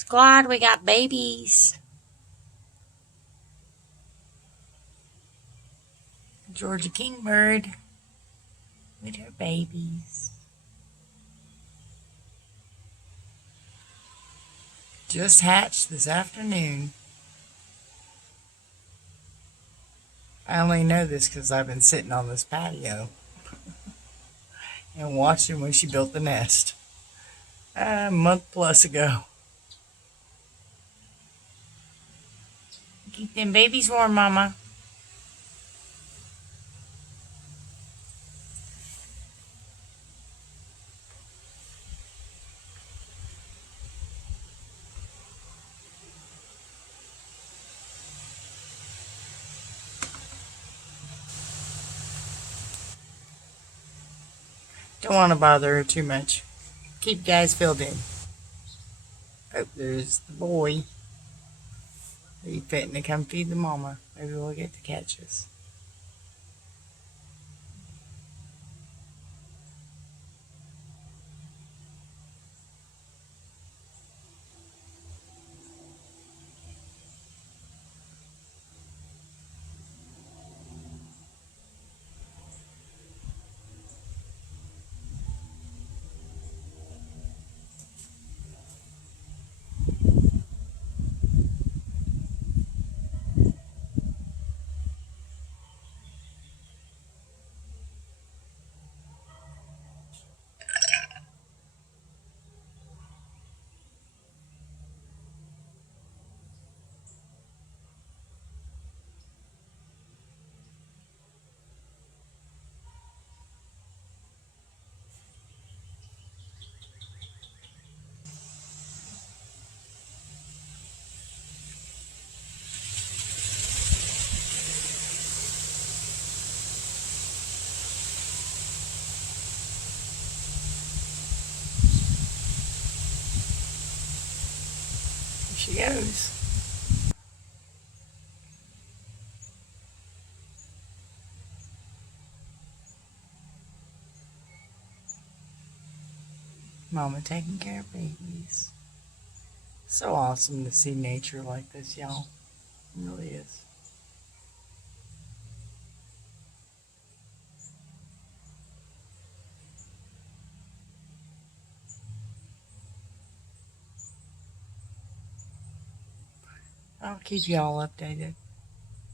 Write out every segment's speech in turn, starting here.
Squad, we got babies. Georgia Kingbird with her babies. Just hatched this afternoon. I only know this because I've been sitting on this patio and watching when she built the nest a month plus ago. Keep them babies warm, Mama. Don't want to bother her too much. Keep guys filled in. Oh, there's the boy. Are you fitting to come feed the mama? Maybe we'll get to catch us. Here she goes. Mama taking care of babies. So awesome to see nature like this, y'all. It really is. I'll keep y'all updated.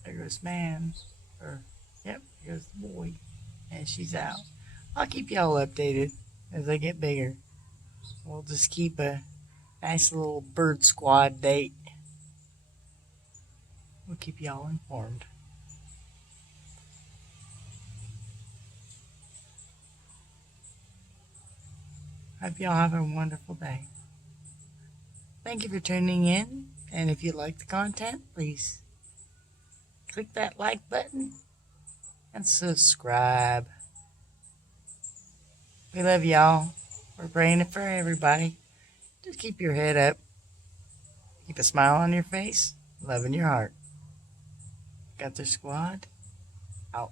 There goes man. Yep, here's the boy. And she's out. I'll keep y'all updated as they get bigger. We'll just keep a nice little bird squad date. We'll keep y'all informed. Hope y'all have a wonderful day. Thank you for tuning in. And if you like the content, please click that like button and subscribe. We love y'all. We're praying for everybody. Just keep your head up. Keep a smile on your face. Love in your heart. Got their squad out.